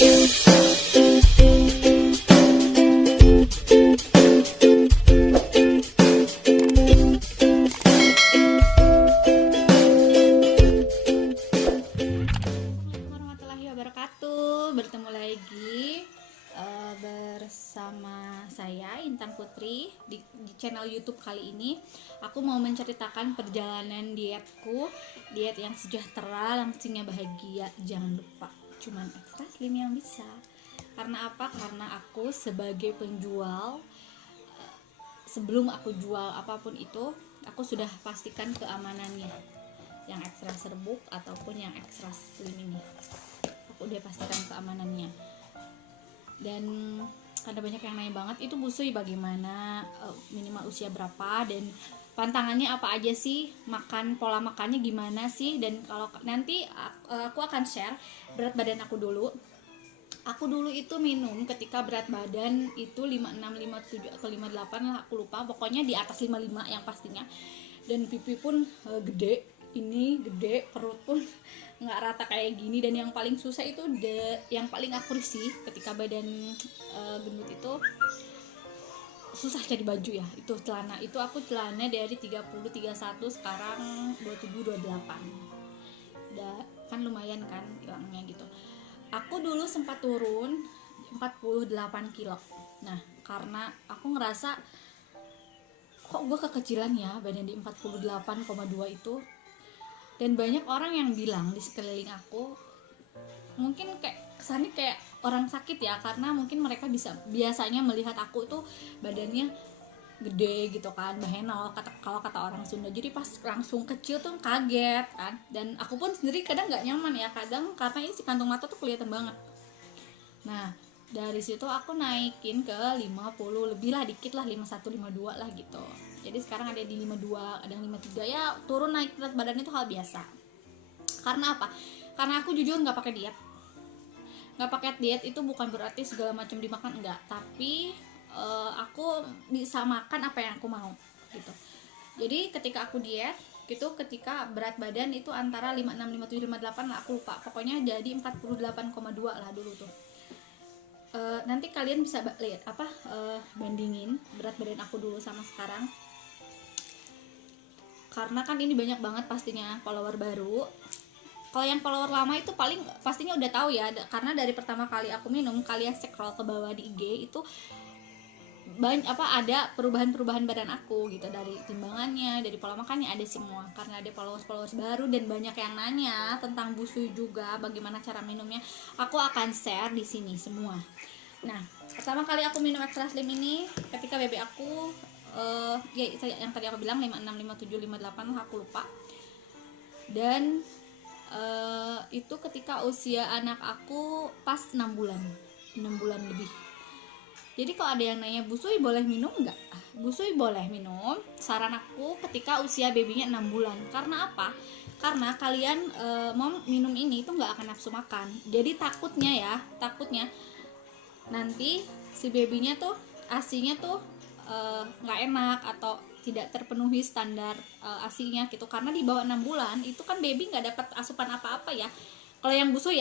Warahmatullahi wabarakatuh. Bertemu lagi bersama saya Intan Putri di channel YouTube kali ini. Aku mau menceritakan perjalanan dietku, diet yang sejahtera, langsingnya bahagia. Jangan lupa, cuman Extra Slim yang bisa. Karena apa? Karena aku sebagai penjual, sebelum aku jual apapun itu, aku sudah pastikan keamanannya. Yang ekstra serbuk ataupun yang ekstra slim ini, aku udah pastikan keamanannya. Dan ada banyak yang nanya banget, itu busui bagaimana, minimal usia berapa, dan pantangannya apa aja sih, makan, pola makannya gimana sih. Dan kalau nanti aku akan share berat badan aku dulu. Aku dulu itu minum ketika berat badan itu 56, 57 atau 58 lah, aku lupa, pokoknya di atas 55 yang pastinya. Dan pipi pun gede, ini gede, perut pun nggak rata kayak gini. Dan yang paling susah itu yang paling aku risih ketika badan gendut itu, susah cari baju ya. Itu celana, itu aku celana dari 30 31 sekarang 27 28. Kan lumayan kan hilangnya gitu. Aku dulu sempat turun 48 kilo. Nah, karena aku ngerasa kok gue kekecilan ya, badan di 48,2 itu. Dan banyak orang yang bilang di sekeliling aku, mungkin kayak kesannya kayak orang sakit ya, karena mungkin mereka biasanya melihat aku tuh badannya gede gitu kan, bahenol kalau kata orang Sunda. Jadi pas langsung kecil tuh kaget kan. Dan aku pun sendiri kadang nggak nyaman ya, kadang karena ini si kantung mata tuh kelihatan banget. Nah, dari situ aku naikin ke 50 lebih lah, dikit lah, 51 52 lah gitu. Jadi sekarang ada di 52, ada yang 53 ya. Turun naik berat badan itu hal biasa. Karena apa? Karena aku jujur nggak pakai diet. Nggak pakai diet itu bukan berarti segala macam dimakan, enggak. Tapi aku bisa makan apa yang aku mau gitu. Jadi ketika aku diet gitu, ketika berat badan itu antara 56, 57, 58 lah, aku lupa. Pokoknya jadi 48,2 lah dulu tuh. Nanti kalian bisa lihat bandingin berat badan aku dulu sama sekarang. Karena kan ini banyak banget pastinya follower baru. Kalau yang follower lama itu paling pastinya udah tahu ya, karena dari pertama kali aku minum, kalian scroll ke bawah di IG itu ada perubahan badan aku gitu, dari timbangannya, dari pola makannya, ada semua. Karena ada followers baru dan banyak yang nanya tentang busui juga, bagaimana cara minumnya. Aku akan share di sini semua. Nah, pertama kali aku minum Extra Slim ini ketika BB aku ya yang tadi aku bilang 56, 57, 58 lah, aku lupa. Dan itu ketika usia anak aku pas 6 bulan lebih. Jadi kalau ada yang nanya busui boleh minum nggak? Busui boleh minum, saran aku ketika usia babynya 6 bulan. Karena apa? Karena kalian mau minum ini itu nggak akan nafsu makan. Jadi takutnya nanti si babynya tuh asinya tuh nggak enak atau tidak terpenuhi standar asinya gitu. Karena di bawah 6 bulan itu kan baby nggak dapat asupan apa-apa ya. Kalau yang busui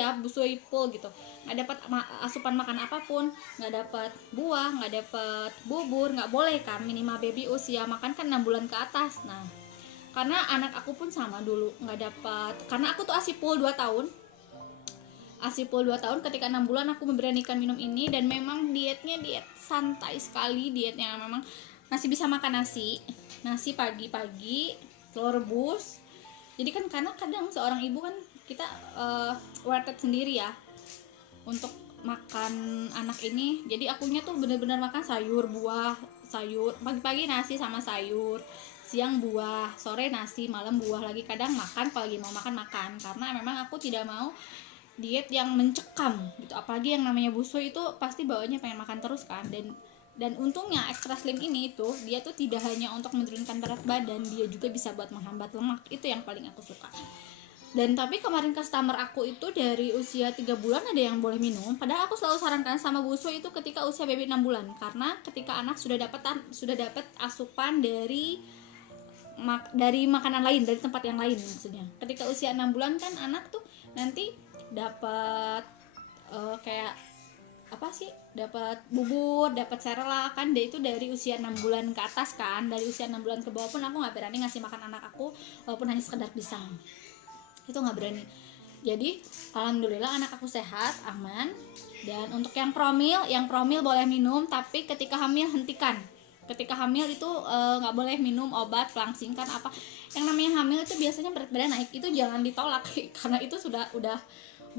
full gitu, nggak dapat asupan makan apapun, nggak dapat buah, nggak dapat bubur, nggak boleh kan. Minimal baby usia makan kan 6 bulan ke atas. Nah, karena anak aku pun sama dulu nggak dapat, karena aku tuh ASI full 2 tahun. Ketika 6 bulan aku memberanikan minum ini. Dan memang dietnya diet santai sekali, dietnya memang masih bisa makan nasi pagi-pagi, telur rebus. Jadi kan karena kadang seorang ibu kan kita worth it sendiri ya untuk makan anak ini. Jadi akunya tuh bener-bener makan sayur, buah, sayur, pagi-pagi nasi sama sayur, siang buah, sore nasi, malam buah lagi. Kadang makan, kalau lagi mau makan, karena memang aku tidak mau diet yang mencekam gitu. Apalagi yang namanya busui itu pasti bawaannya pengen makan terus kan. Dan untungnya Extra Slim ini tuh dia tuh tidak hanya untuk menurunkan berat badan, dia juga bisa buat menghambat lemak. Itu yang paling aku suka. Dan tapi kemarin customer aku itu dari usia 3 bulan ada yang boleh minum. Padahal aku selalu sarankan sama busui itu ketika usia baby 6 bulan. Karena ketika anak sudah dapat asupan dari makanan lain, dari tempat yang lain maksudnya. Ketika usia 6 bulan kan anak tuh nanti dapat kayak sih, dapat bubur, dapat serela kan, dia itu dari usia 6 bulan ke atas kan. Dari usia 6 bulan ke bawah pun aku nggak berani ngasih makan anak aku walaupun hanya sekedar pisang, itu nggak berani. Jadi alhamdulillah anak aku sehat, aman. Dan untuk yang promil boleh minum, tapi ketika hamil hentikan. Ketika hamil itu nggak boleh minum obat pelangsingkan apa. Yang namanya hamil itu biasanya berat badan naik, itu jangan ditolak karena itu udah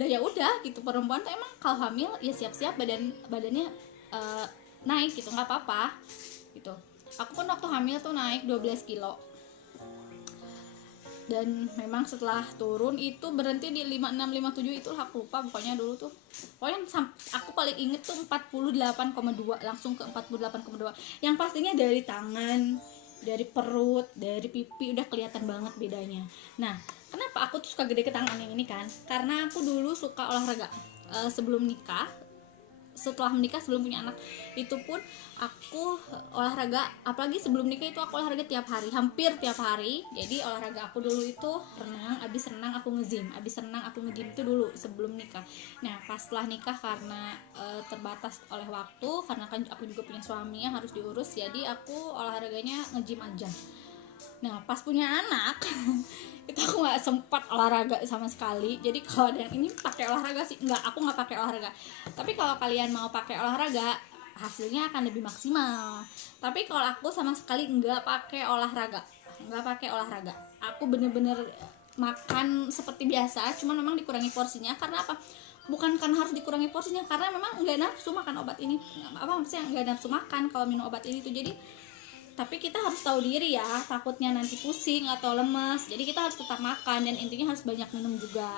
ya udah gitu. Perempuan tuh emang kalau hamil ya siap-siap badannya naik gitu, nggak apa-apa gitu. Aku pun waktu hamil tuh naik 12 kilo. Dan memang setelah turun itu berhenti di 56 57, itulah aku lupa pokoknya dulu tuh. Pokoknya aku paling inget tuh 48,2, langsung ke 48,2. Yang pastinya dari tangan, dari perut, dari pipi udah kelihatan banget bedanya. Nah, kenapa aku tuh suka gede ke tangan yang ini kan? Karena aku dulu suka olahraga. Sebelum nikah, setelah menikah, sebelum punya anak itu pun aku olahraga, apalagi sebelum nikah itu aku olahraga tiap hari, hampir tiap hari. Jadi olahraga aku dulu itu renang, abis renang aku nge-gym, itu dulu sebelum nikah. Nah pas setelah nikah karena terbatas oleh waktu, karena kan aku juga punya suami yang harus diurus, jadi aku olahraganya nge-gym aja. Nah pas punya anak itu aku nggak sempat olahraga sama sekali. Jadi kalau ada yang ini pakai olahraga sih, aku nggak pakai olahraga. Tapi kalau kalian mau pakai olahraga, hasilnya akan lebih maksimal. Tapi kalau aku sama sekali nggak pakai olahraga. Aku bener-bener makan seperti biasa, cuman memang dikurangi porsinya. Karena apa? Bukan karena harus dikurangi porsinya, karena memang nggak nafsu makan obat ini. Maksudnya nggak nafsu makan kalau minum obat ini tuh. Jadi tapi kita harus tahu diri ya, takutnya nanti pusing atau lemes. Jadi kita harus tetap makan, dan intinya harus banyak minum juga.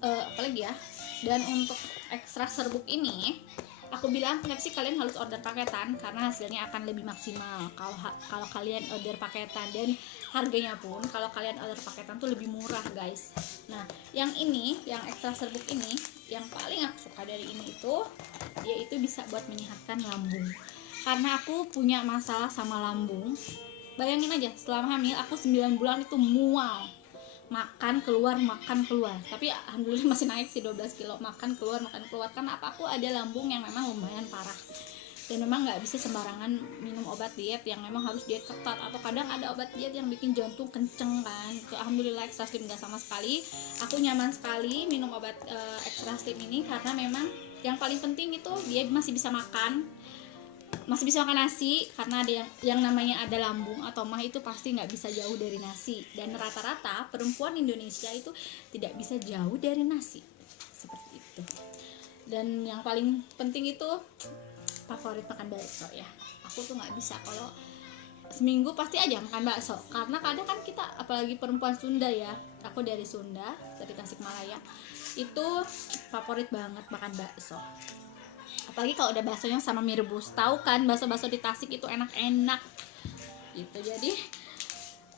Apalagi ya. Dan untuk ekstra serbuk ini, aku bilang kenapa sih kalian harus order paketan, karena hasilnya akan lebih maksimal kalau kalian order paketan. Dan harganya pun kalau kalian order paketan tuh lebih murah guys. Nah yang ini, yang ekstra serbuk ini, yang paling aku suka dari ini itu, dia itu bisa buat menyehatkan lambung. Karena aku punya masalah sama lambung. Bayangin aja, selama hamil aku 9 bulan itu mual, makan keluar. Tapi alhamdulillah masih naik sih 12 kilo. Makan keluar. Karena apa? Aku ada lambung yang memang lumayan parah. Dan memang gak bisa sembarangan minum obat diet yang memang harus diet ketat. Atau kadang ada obat diet yang bikin jantung kenceng kan. Alhamdulillah Extra Slim gak sama sekali. Aku nyaman sekali minum obat Extra Slim ini, karena memang yang paling penting itu dia masih bisa makan nasi. Karena ada yang namanya ada lambung atau mah itu pasti nggak bisa jauh dari nasi. Dan rata-rata perempuan Indonesia itu tidak bisa jauh dari nasi, seperti itu. Dan yang paling penting itu favorit makan bakso ya. Aku tuh nggak bisa kalau seminggu pasti aja makan bakso, karena kadang kan kita, apalagi perempuan Sunda ya, aku dari Sunda, dari Tasikmalaya, itu favorit banget makan bakso. Apalagi kalau udah baksonya sama mie rebus. Tahu kan bakso-bakso di Tasik itu enak-enak gitu. Jadi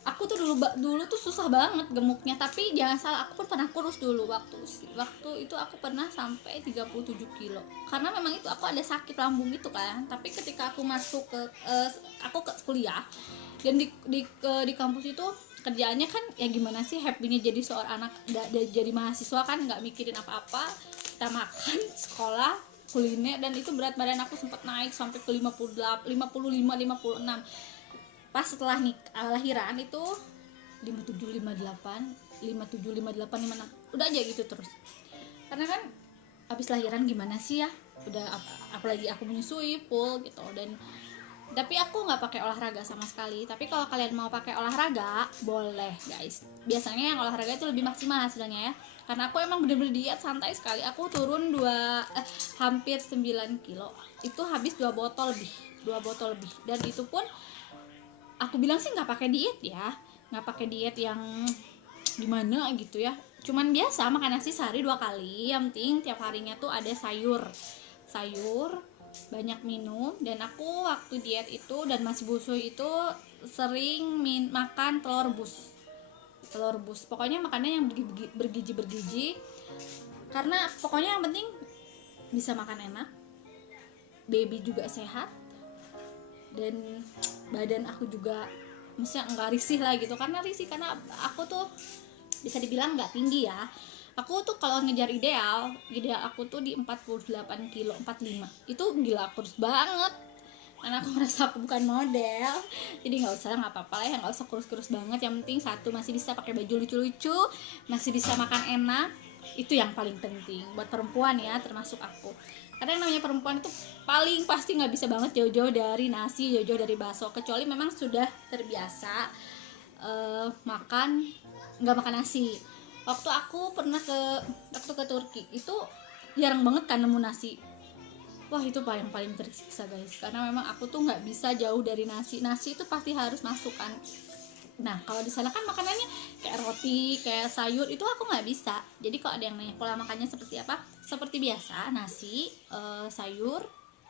aku tuh dulu tuh susah banget gemuknya. Tapi jangan salah, aku pun pernah kurus dulu. Waktu itu aku pernah sampai 37 kilo. Karena memang itu aku ada sakit lambung gitu kan. Tapi ketika aku masuk ke kuliah, dan di kampus itu kerjaannya kan ya gimana sih, happy-nya jadi seorang anak jadi mahasiswa kan, nggak mikirin apa-apa. Kita makan, sekolah, kuliner, dan itu berat badan aku sempat naik sampai ke 55, 56. Pas setelah lahiran itu 57, 58, 56. Udah aja gitu terus. Karena kan habis lahiran gimana sih ya? Udah apalagi aku menyusui full gitu. Tapi aku nggak pakai olahraga sama sekali. Tapi kalau kalian mau pakai olahraga, boleh guys. Biasanya yang olahraga itu lebih maksimal hasilnya ya. Karena aku emang bener-bener diet santai sekali. Aku turun hampir 9 kilo. Itu habis 2 botol lebih. Dan itu pun aku bilang sih nggak pakai diet ya. Nggak pakai diet yang gimana gitu ya. Cuman biasa makan nasi sehari 2 kali. Yang penting tiap harinya tuh ada sayur, banyak minum. Dan aku waktu diet itu dan masih busui itu sering makan telur rebus. Pokoknya makannya yang bergizi. Karena pokoknya yang penting bisa makan enak, baby juga sehat, dan badan aku juga maksudnya enggak risih lah gitu. Karena aku tuh bisa dibilang nggak tinggi ya, Aku tuh kalau ngejar ideal aku tuh di 48 kilo, 45. Itu gila kurus banget. Karena aku merasa aku bukan model, jadi nggak usah, nggak apa-apa lah ya, nggak usah kurus-kurus banget. Yang penting satu, masih bisa pakai baju lucu-lucu, masih bisa makan enak. Itu yang paling penting buat perempuan ya, termasuk aku. Karena yang namanya perempuan itu paling pasti nggak bisa banget jauh-jauh dari nasi, jauh-jauh dari bakso, kecuali memang sudah terbiasa nggak makan nasi. Waktu ke Turki itu jarang banget kan nemu nasi. Wah, itu paling tersiksa guys, karena memang aku tuh nggak bisa jauh dari nasi itu pasti harus masuk kan. Nah, kalau di sana kan makanannya kayak roti, kayak sayur, itu aku nggak bisa. Jadi kalau ada yang nanya pola makannya seperti apa, seperti biasa, nasi, sayur,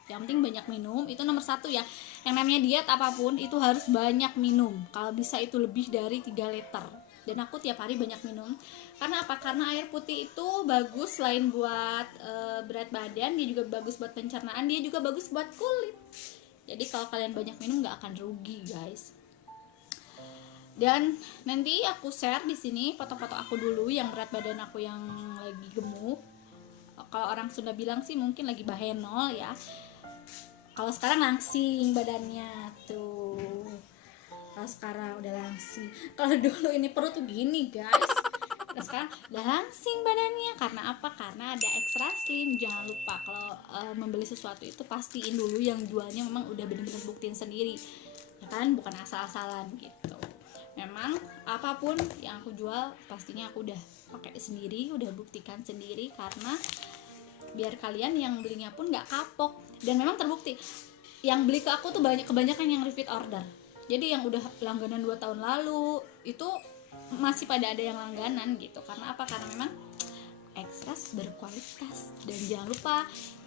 yang penting banyak minum. Itu nomor satu ya. Yang namanya diet apapun itu harus banyak minum, kalau bisa itu lebih dari 3 liter. Dan aku tiap hari banyak minum. Karena apa? Karena air putih itu bagus, selain buat berat badan, dia juga bagus buat pencernaan, dia juga bagus buat kulit. Jadi kalau kalian banyak minum nggak akan rugi guys. Dan nanti aku share di sini foto-foto aku dulu yang berat badan aku yang lagi gemuk. Kalau orang Sunda bilang sih mungkin lagi bahenol ya. Kalau sekarang langsing badannya tuh. Kalau sekarang udah langsing. Kalau dulu ini perut tuh gini guys. Terus sekarang udah langsing badannya. Karena apa? Karena ada extra slim. Jangan lupa kalau membeli sesuatu itu pastiin dulu yang jualnya memang udah bener-bener buktiin sendiri, ya kan, bukan asal-asalan gitu. Memang apapun yang aku jual pastinya aku udah pakai sendiri, udah buktikan sendiri, karena biar kalian yang belinya pun nggak kapok. Dan memang terbukti yang beli ke aku tuh kebanyakan yang repeat order. Jadi yang udah langganan 2 tahun lalu itu masih pada ada yang langganan gitu. Karena apa? Karena memang ekstras berkualitas. Dan jangan lupa,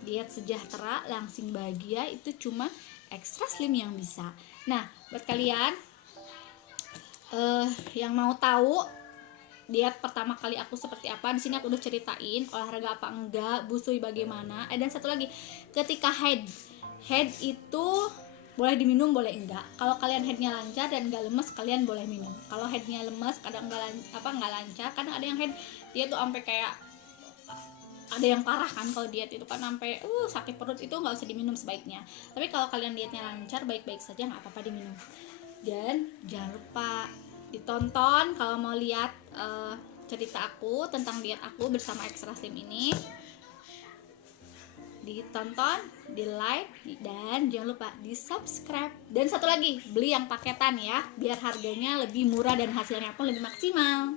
diet sejahtera, langsing bahagia itu cuma Extra Slim yang bisa. Nah, buat kalian yang mau tahu diet pertama kali aku seperti apa, di sini aku udah ceritain olahraga apa enggak, busui bagaimana. Dan satu lagi, ketika head itu boleh diminum, boleh enggak. Kalau kalian headnya lancar dan enggak lemes, kalian boleh minum. Kalau headnya lemes, kadang enggak lancar, kadang ada yang head dia tuh sampai kayak ada yang parah kan. Kalau diet itu kan sampai sakit perut, itu nggak usah diminum sebaiknya. Tapi kalau kalian dietnya lancar, baik-baik saja, nggak apa-apa diminum. Dan jangan lupa ditonton kalau mau lihat cerita aku tentang diet aku bersama Extra Slim ini. Ditonton, di like, dan jangan lupa di subscribe. Dan satu lagi, beli yang paketan ya, biar harganya lebih murah dan hasilnya pun lebih maksimal.